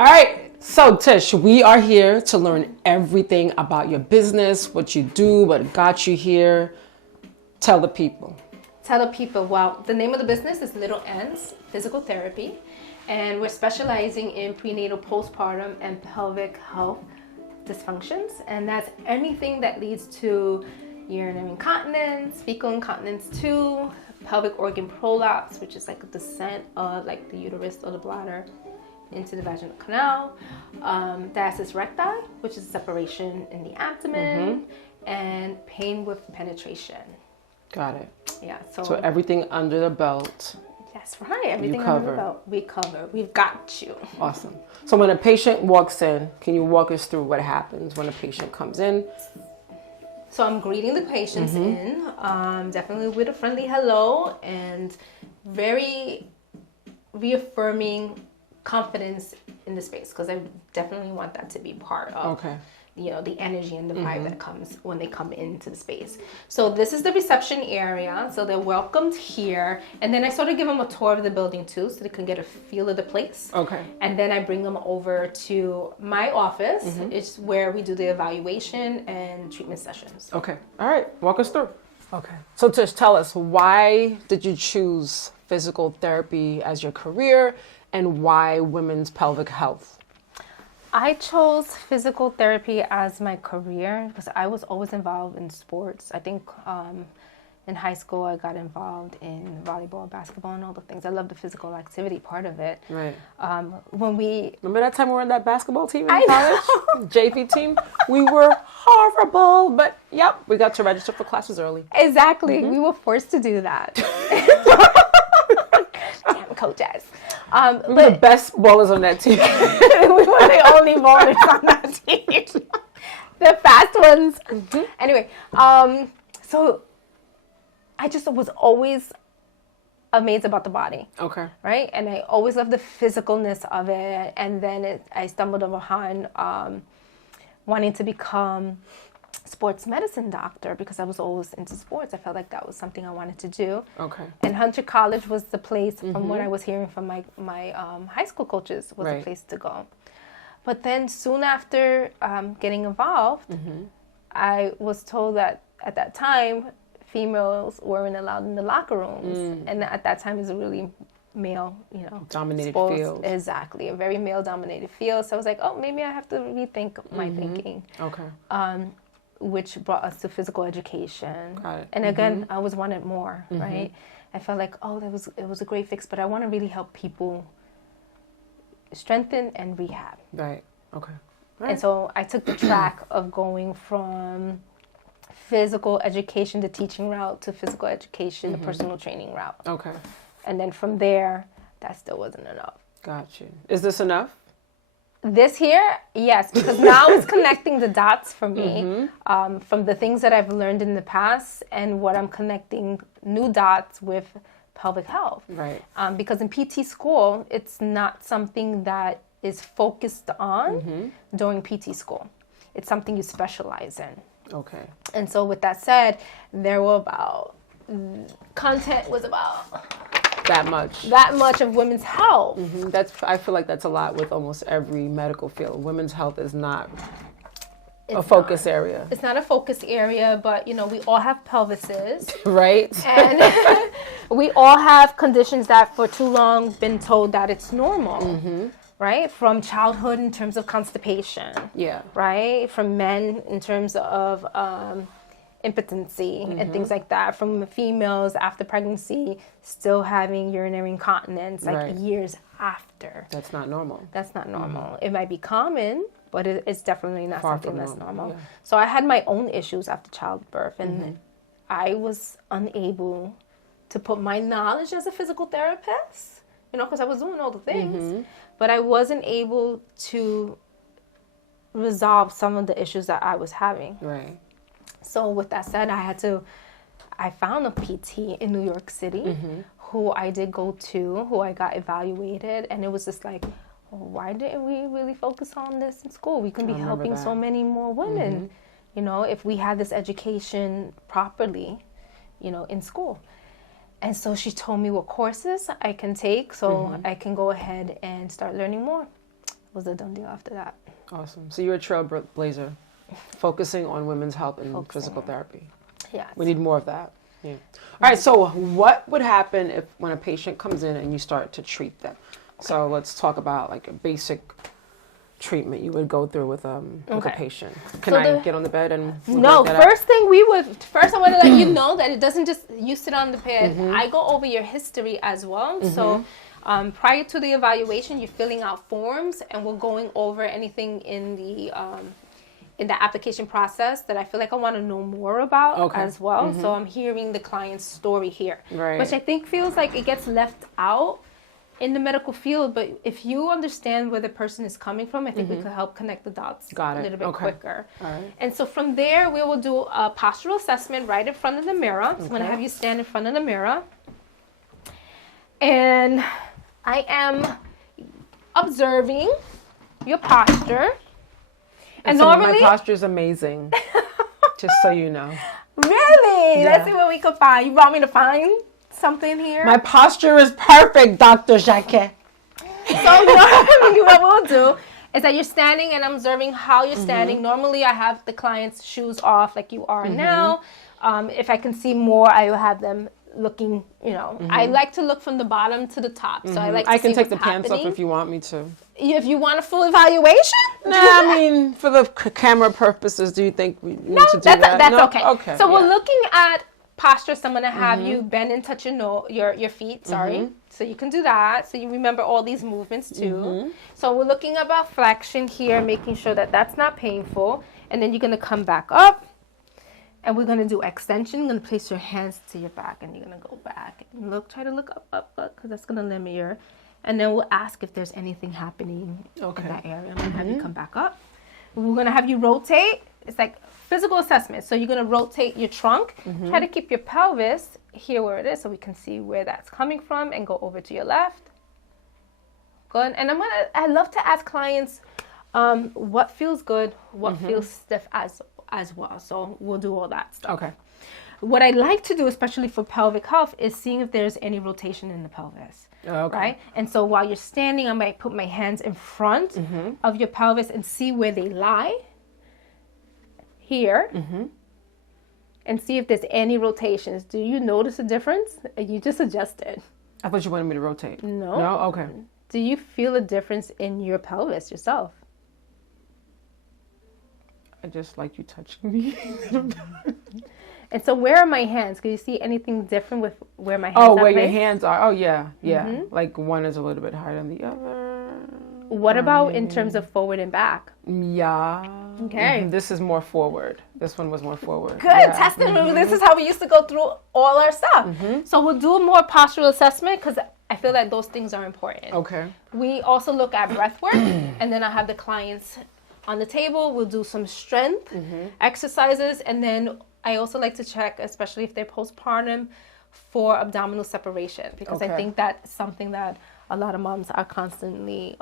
All right, so Tish, we are here to learn everything about your business, what you do, what got you here. Tell the people. Well, the name of the business is LittleAntz Physical Therapy, and we're specializing in prenatal, postpartum, and pelvic health dysfunctions, and that's anything that leads to urinary incontinence, fecal incontinence too, pelvic organ prolapse, which is like a descent of like the uterus or the bladder into the vaginal canal, diastasis recti, which is separation in the abdomen, and pain with penetration. Got it. Yeah. So everything under the belt. That's right. Everything under the belt. We cover. We've got you. Awesome. So when a patient walks in, can you walk us through what happens when a patient comes in? So I'm greeting the patients in, definitely with a friendly hello and very reaffirming confidence in the space, because I definitely want that to be part of the energy and the vibe that comes when they come into the space. So this is the reception area, so they're welcomed here, and then I sort of give them a tour of the building too, so they can get a feel of the place. And then I bring them over to my office. It's where we do the evaluation and treatment sessions. All right, walk us through. So Tish, tell us, why did you choose physical therapy as your career, and why women's pelvic health? I chose physical therapy as my career because I was always involved in sports. I think in high school I got involved in volleyball, basketball, and all the things. I love the physical activity part of it. Right. Remember that time we were on that basketball team in college? JV team? We were horrible, but yep, we got to register for classes early. Exactly. We were forced to do that. Damn coaches. We were the best ballers on that team. We were the only ballers on that team. The fast ones. Anyway, so I just was always amazed about the body. Right? And I always loved the physicalness of it. And then I stumbled upon wanting to become sports medicine doctor because I was always into sports. I felt like that was something I wanted to do. And Hunter College was the place, from what I was hearing from my high school coaches, was the place to go. But then soon after getting involved, I was told that at that time, females weren't allowed in the locker rooms. And at that time, it was a really male, dominated sports field. Exactly, a very male dominated field. So I was like, oh, maybe I have to rethink my thinking. Which brought us to physical education. And again, I always wanted more, right? I felt like, it was a great fix, but I want to really help people strengthen and rehab. And so I took the track of going from physical education, the teaching route, to physical education, the personal training route. And then from there, that still wasn't enough. Got you. Is this enough? This here, yes, because now it's connecting the dots for me from the things that I've learned in the past and what I'm connecting new dots with pelvic health. Because in PT school, it's not something that is focused on during PT school. It's something you specialize in. And so with that said, content was about that much of women's health. I feel like that's a lot with almost every medical field. Women's health is not a focus area. It's not a focus area, but we all have pelvises. Right. And we all have conditions that for too long been told that it's normal. Right? From childhood in terms of constipation. Right? From men in terms of impotency and things like that. From females after pregnancy still having urinary incontinence years after. That's not normal. It might be common, but it's definitely not something that's normal. So I had my own issues after childbirth, and I was unable to put my knowledge as a physical therapist, because I was doing all the things, but I wasn't able to resolve some of the issues that I was having. So with that said, I found a PT in New York City who I did go to, who I got evaluated, and it was just like, why didn't we really focus on this in school? We can be helping so many more women, if we had this education properly, in school. And so she told me what courses I can take so I can go ahead and start learning more. was a done deal after that. Awesome. So you're a trailblazer, focusing on women's health and physical therapy. Yeah. We need more of that. Yeah. All right. So what would happen when a patient comes in and you start to treat them? So let's talk about like a basic treatment you would go through with a patient. Can I get on the bed and no? First I want to let you know that it doesn't just you sit on the bed. I go over your history as well. So prior to the evaluation, you're filling out forms, and we're going over anything in the application process that I feel like I want to know more about as well. So I'm hearing the client's story here, which I think feels like it gets left out in the medical field, but if you understand where the person is coming from, I think we could help connect the dots a little bit quicker. All right. And so from there, we will do a postural assessment right in front of the mirror. So I'm going to have you stand in front of the mirror. And I am observing your posture. And normally, my posture is amazing, just so you know. Really? Yeah. Let's see what we can find. You want me to find something here? My posture is perfect, Dr. Jacquet. So normally what we'll do is that you're standing and I'm observing how you're standing. Normally I have the client's shoes off like you are now. If I can see more, I will have them looking, I like to look from the bottom to the top. So I like to can take the pants off if you want me to. If you want a full evaluation? No, I mean, for the camera purposes, do you think we need to do that? That's okay. Okay. So we're looking at posture. So I'm going to have you bend and touch your feet, so you can do that. So you remember all these movements too. So we're looking about flexion here, making sure that that's not painful. And then you're going to come back up. And we're going to do extension. You're going to place your hands to your back, and you're going to go back. And try to look up, because that's going to limit your... And then we'll ask if there's anything happening in that area. I'm going to have you come back up. We're going to have you rotate. It's like physical assessment. So you're going to rotate your trunk. Try to keep your pelvis here where it is so we can see where that's coming from, and go over to your left. Good. And I love to ask clients what feels good, what feels stiff as well. So we'll do all that stuff. Okay. What I like to do, especially for pelvic health, is seeing if there's any rotation in the pelvis. Right? And so while you're standing, I might put my hands in front of your pelvis and see where they lie. Here. And see if there's any rotations. Do you notice a difference? You just adjusted. I thought you wanted me to rotate. No. No? Okay. Do you feel a difference in your pelvis yourself? I just like you touching me. And so where are my hands? Can you see anything different with where my hands are? Oh, where your hands are. Oh, yeah. Yeah. Like one is a little bit higher than the other. What about in terms of forward and back? Yeah. Okay. This is more forward. This one was more forward. Good. Yeah. Testing. This is how we used to go through all our stuff. So we'll do a more postural assessment because I feel like those things are important. Okay. We also look at breath work, and then I have the clients on the table. We'll do some strength exercises, and then I also like to check, especially if they're postpartum, for abdominal separation, because I think that's something that a lot of moms are constantly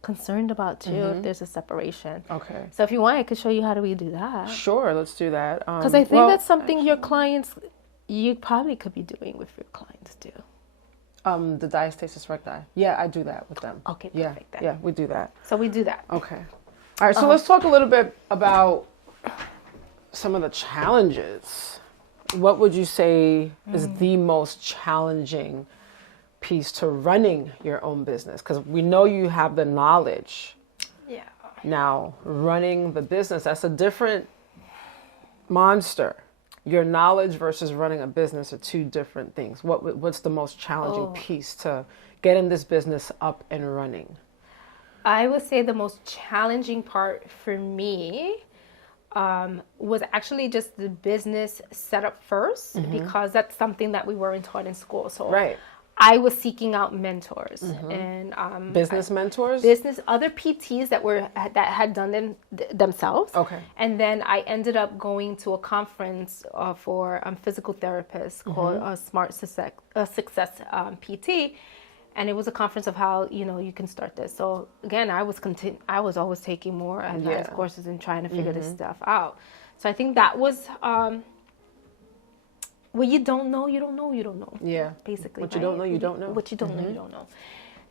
concerned about too, if there's a separation. Okay. So if you want, I could show you how do we do that. Sure, let's do that. Because I think that's something your clients, you probably could be doing with your clients too. The diastasis recti. Yeah, I do that with them. Okay, perfect. Yeah, we do that. So we do that. Okay. All right, so let's talk a little bit about some of the challenges. What would you say is the most challenging piece to running your own business? Because we know you have the knowledge. Yeah. Now, running the business, that's a different monster. Your knowledge versus running a business are two different things. What's the most challenging piece to getting this business up and running? I would say the most challenging part for me was actually just the business setup first, because that's something that we weren't taught in school. So I was seeking out mentors and mentors, other PTs that had done them themselves. Okay, and then I ended up going to a conference for physical therapists called Smart Success PT. And it was a conference of how, you can start this. So again, I was always taking more advanced courses and trying to figure this stuff out. So I think that was, what you don't know, you don't know, you don't know. Yeah. Basically. What you don't know, you don't know. What you don't know, you don't know.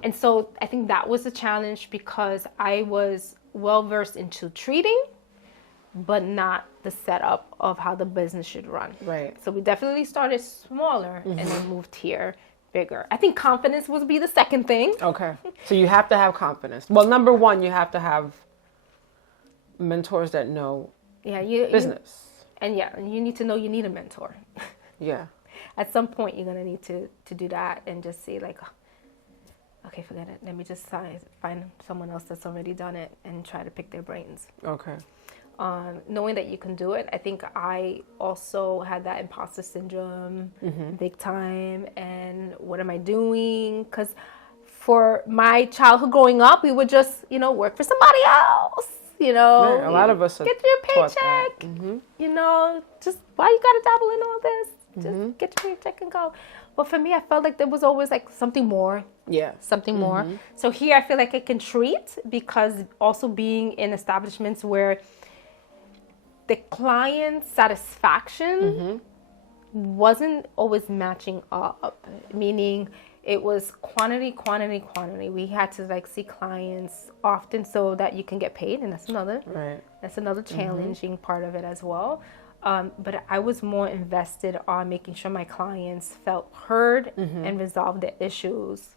And so I think that was a challenge because I was well versed into treating, but not the setup of how the business should run. Right. So we definitely started smaller and then moved here bigger. I think confidence would be the second thing. Okay. So you have to have confidence. Well, number one, you have to have mentors that know business. And you need to know you need a mentor. Yeah. At some point, you're going to need to do that and just say like, okay, forget it. Let me just find someone else that's already done it and try to pick their brains. Okay. Knowing that you can do it, I think I also had that imposter syndrome big time. And what am I doing? Because for my childhood growing up, we would just, work for somebody else. Right. A lot of us get your paycheck. Just why you gotta dabble in all this? Just get your paycheck and go. But for me, I felt like there was always like something more. Yeah. Something more. So here I feel like I can treat, because also being in establishments where the client satisfaction wasn't always matching up, meaning it was quantity. We had to like see clients often so that you can get paid, and that's another challenging part of it as well. But I was more invested on making sure my clients felt heard and resolved their issues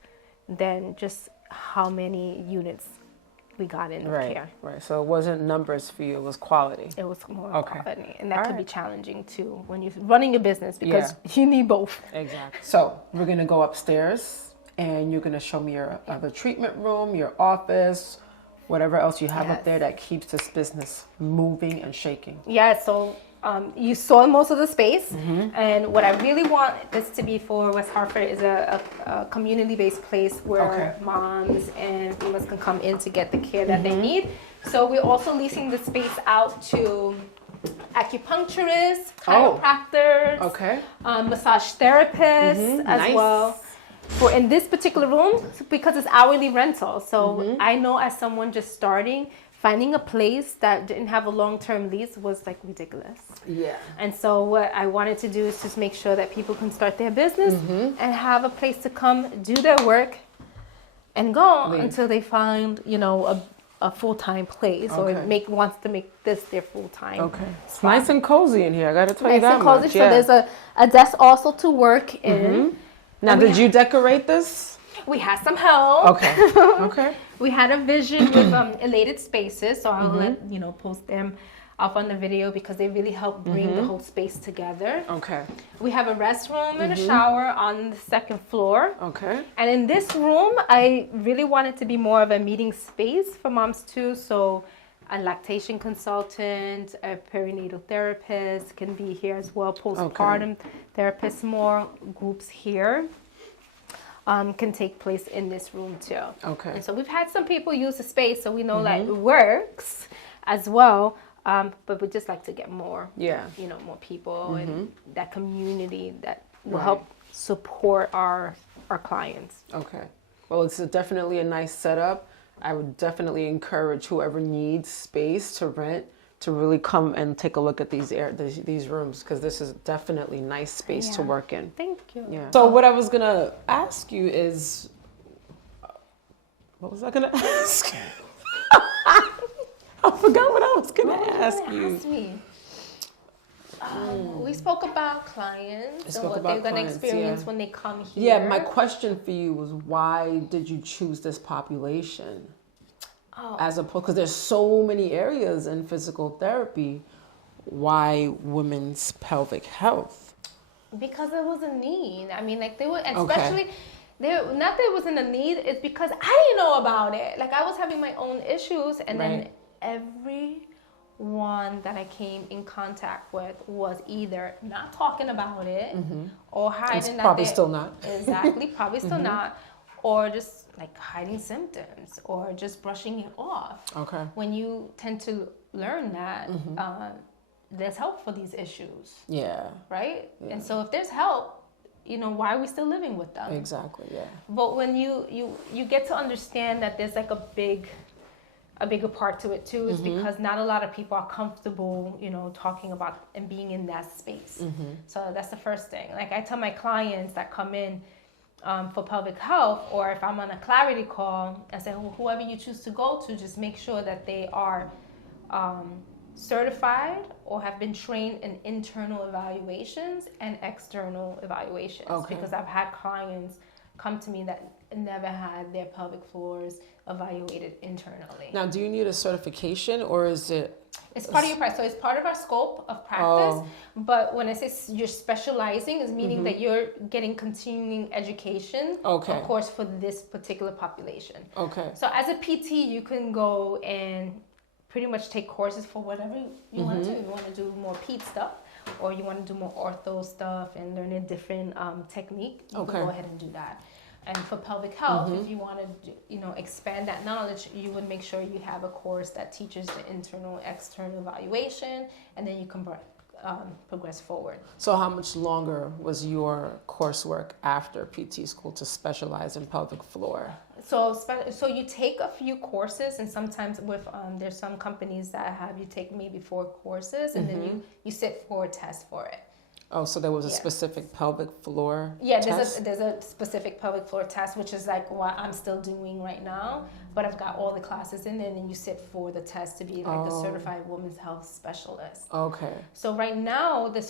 than just how many units we got in care. Right. So it wasn't numbers for you; it was quality. It was more quality, and that can be challenging too when you're running a business because you need both. Exactly. So we're gonna go upstairs, and you're gonna show me your other treatment room, your office, whatever else you have up there that keeps this business moving and shaking. Yeah. So you saw most of the space, and what I really want this to be for West Hartford is a community-based place where moms and females can come in to get the care that they need. So we're also leasing the space out to acupuncturists, chiropractors, massage therapists as well. For in this particular room, because it's hourly rental, so I know as someone just starting, finding a place that didn't have a long-term lease was like ridiculous. Yeah. And so what I wanted to do is just make sure that people can start their business and have a place to come do their work and go until they find, a full-time place or wants to make this their full-time. Okay. It's nice and cozy in here. I got to tell you that much. So there's a desk also to work in. Now, did you decorate this? We had some help. Okay. We had a vision with Elated Spaces, so I'll let post them up on the video because they really help bring the whole space together. Okay. We have a restroom and a shower on the second floor. Okay. And in this room, I really wanted to be more of a meeting space for moms too. So a lactation consultant, a perinatal therapist can be here as well. Postpartum therapists, more groups here. Can take place in this room too. Okay. And so we've had some people use the space, so we know that it works as well. But we'd just like to get more, more people and that community that will help support our clients. Okay. Well, it's definitely a nice setup. I would definitely encourage whoever needs space to rent to really come and take a look at these rooms, because this is definitely nice space to work in. Thank you. Yeah. So what I was gonna ask you is, what was I gonna ask? I forgot what I was gonna ask you. We spoke about clients and what they're gonna experience when they come here. Yeah, my question for you was, why did you choose this population? As opposed, because there's so many areas in physical therapy. Why women's pelvic health? Because there was a need. I mean, like they were, especially not that it wasn't a need. It's because I didn't know about it. Like I was having my own issues, and then everyone that I came in contact with was either not talking about it or hiding. It's probably still not. Exactly, probably still not. Or just like hiding symptoms or just brushing it off. Okay. When you tend to learn that, there's help for these issues. Yeah. Right? Yeah. And so if there's help, why are we still living with them? Exactly, yeah. But when you get to understand that there's like a bigger part to it too, is because not a lot of people are comfortable, talking about and being in that space. So that's the first thing. Like I tell my clients that come in, for pelvic health, or if I'm on a clarity call, I say, well, whoever you choose to go to, just make sure that they are certified or have been trained in internal evaluations and external evaluations. Okay. Because I've had clients come to me that never had their pelvic floors evaluated internally. Now, do you need a certification, or is it? It's part of your practice. So it's part of our scope of practice. But when I say you're specializing, is meaning that you're getting continuing education, of course, for this particular population. Okay. So as a PT, you can go and pretty much take courses for whatever you want to do. You want to do more ped stuff, or you want to do more ortho stuff and learn a different technique, you can go ahead and do that. And for pelvic health, if you want to, expand that knowledge, you would make sure you have a course that teaches the internal, external evaluation, and then you can progress forward. So how much longer was your coursework after PT school to specialize in pelvic floor? So you take a few courses, and sometimes with there's some companies that have you take maybe 4 courses, and then you sit for a test for it. Oh, so there was a specific pelvic floor test? There's a specific pelvic floor test, which is like what I'm still doing right now, but I've got all the classes in there, and then you sit for the test to be like a certified women's health specialist. Okay. So right now, I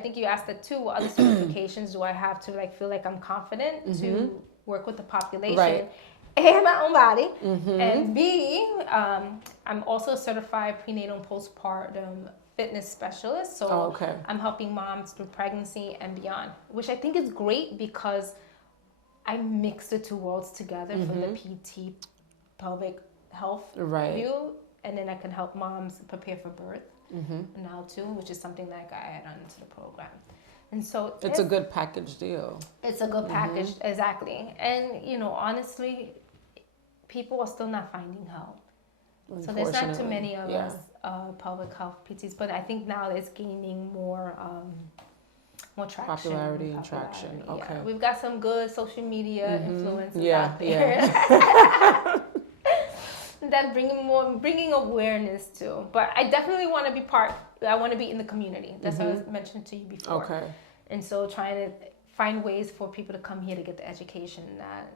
think you asked that too, what other certifications do I have to feel like I'm confident to work with the population? Right. A, my own body, and B, I'm also a certified prenatal and postpartum fitness specialist, so I'm helping moms through pregnancy and beyond, which I think is great because I mix the two worlds together from the PT pelvic health view, and then I can help moms prepare for birth now too, which is something that I add on to the program. And so it's a good package deal. It's a good package, exactly. And honestly, people are still not finding help. So there's not too many of us pelvic health PTs, but I think now it's gaining more traction. Popularity and traction. Okay. Yeah. We've got some good social media influencers out there. That bringing awareness to. But I definitely want to be I want to be in the community. That's what I mentioned to you before. Okay. And so trying to find ways for people to come here to get the education that,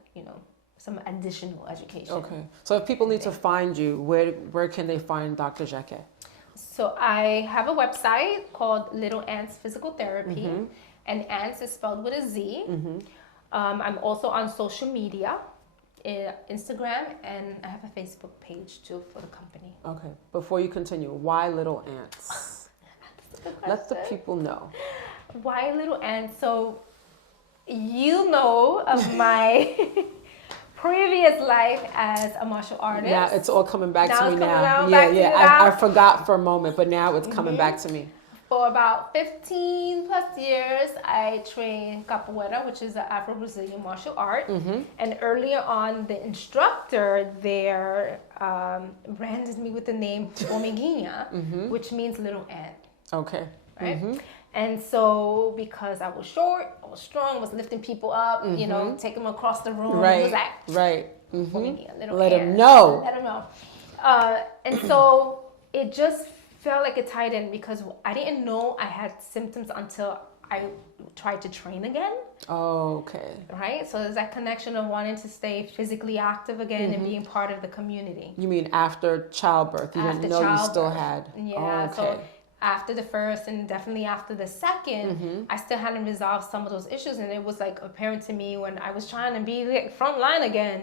some additional education. Okay. So if people need to find you, where can they find Dr. Jacquet? So I have a website called LittleAntz Physical Therapy, and Antz is spelled with a Z. I'm also on social media, Instagram, and I have a Facebook page too for the company. Okay. Before you continue, why LittleAntz? Let the people know. Why LittleAntz? So of my previous life as a martial artist. Yeah, it's all coming back to me now. I forgot for a moment, but now it's coming back to me. For about 15 plus years, I trained capoeira, which is an Afro-Brazilian martial art. And earlier on, the instructor there branded me with the name Formiguinha, which means little ant. Okay. Right? And so, because I was short, I was strong, I was lifting people up, take them across the room. Right. It was like, Let them know. Let them know. And so, it just felt like it tied in because I didn't know I had symptoms until I tried to train again. Oh, okay. Right? So, there's that connection of wanting to stay physically active again and being part of the community. You mean after childbirth? You didn't know you still had? Yeah. Oh, okay. So, after the first and definitely after the second, I still hadn't resolved some of those issues. And it was like apparent to me when I was trying to be like front line again,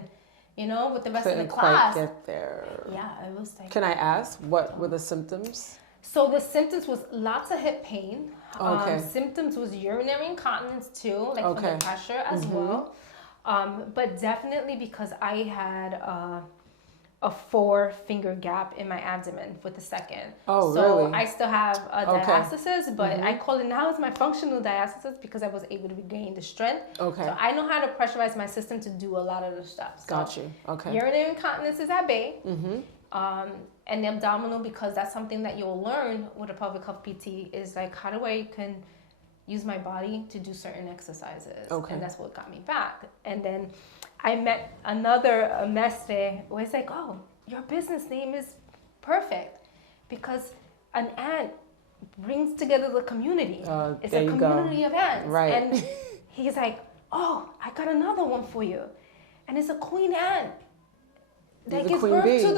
with the rest of the class. Couldn't quite get there. Yeah, it was like... Can I ask, what were the symptoms? So the symptoms was lots of hip pain. Symptoms was urinary incontinence too, like from the pressure as well. But definitely because I had... a 4-finger gap in my abdomen with the second. Oh, so really? I still have a diastasis, but I call it now it's my functional diastasis because I was able to regain the strength. Okay. So I know how to pressurize my system to do a lot of the stuff. So got you. Okay. Urinary incontinence is at bay. And the abdominal, because that's something that you'll learn with a pelvic health PT, is like how do I can use my body to do certain exercises. Okay. And that's what got me back. And then I met another mestre where it's like, oh, your business name is perfect because an ant brings together the community. It's a community of ants. Right. And he's like, oh, I got another one for you. And it's a queen ant that gives queen birth bee. to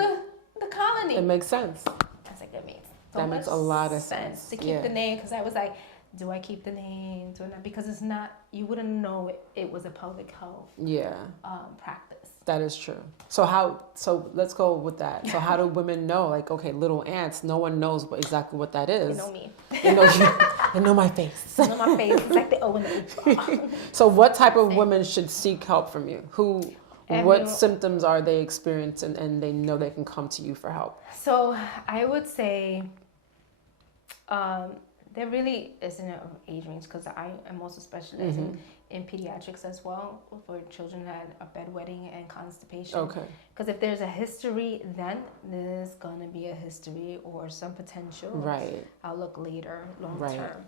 the colony. It makes sense. I was like, that makes That makes a lot of sense. to keep the name, because I was like, do I keep the name? Do I not? Because it's not, you wouldn't know it was a pelvic health practice. That is true. So let's go with that. So how do women know, like, okay, LittleAntz, no one knows exactly what that is. You know me. They know you. They know my face. They know my face. It's like the O and the U. So what type of women should seek help from you? What symptoms are they experiencing and they know they can come to you for help? So I would say there really isn't an age range, because I am also specializing in pediatrics as well, for children that had a bedwetting and constipation. Okay. Because if there's a history, then there's going to be a history or some potential outlook later, long term.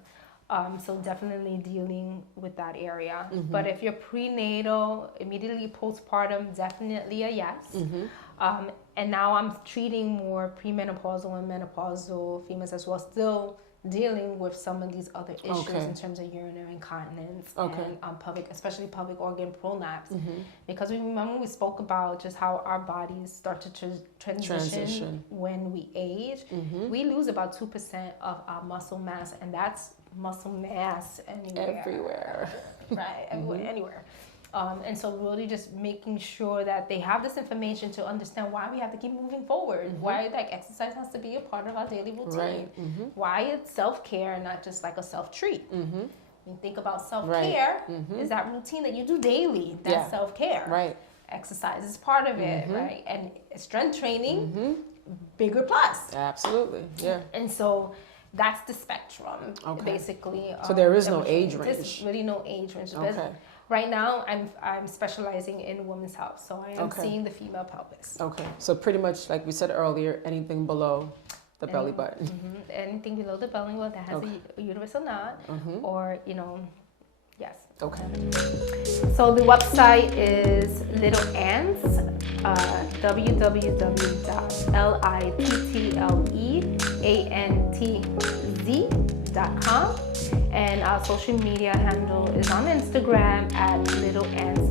So definitely dealing with that area. But if you're prenatal, immediately postpartum, definitely a yes. And now I'm treating more premenopausal and menopausal females as well, still dealing with some of these other issues in terms of urinary incontinence and pelvic, especially pelvic organ prolapse. Because remember we spoke about just how our bodies start to transition when we age. We lose about 2% of our muscle mass, and that's muscle mass everywhere. Right, anywhere. And so really just making sure that they have this information to understand why we have to keep moving forward, why like exercise has to be a part of our daily routine, why it's self-care and not just like a self-treat. When you think about self-care, is that routine that you do daily, that's self-care. Right. Exercise is part of it, right? And strength training, bigger plus. Absolutely, yeah. And so that's the spectrum, basically. So there is no age range. There's really no age range. Right now, I'm specializing in women's health, so I am seeing the female pelvis. Okay, so pretty much like we said earlier, anything below the belly button. Anything below the belly button that has a uterus or not, or yes. Okay. So the website is LittleAntz, www.LittleAntz.com. And our social media handle is on Instagram at LittleAntz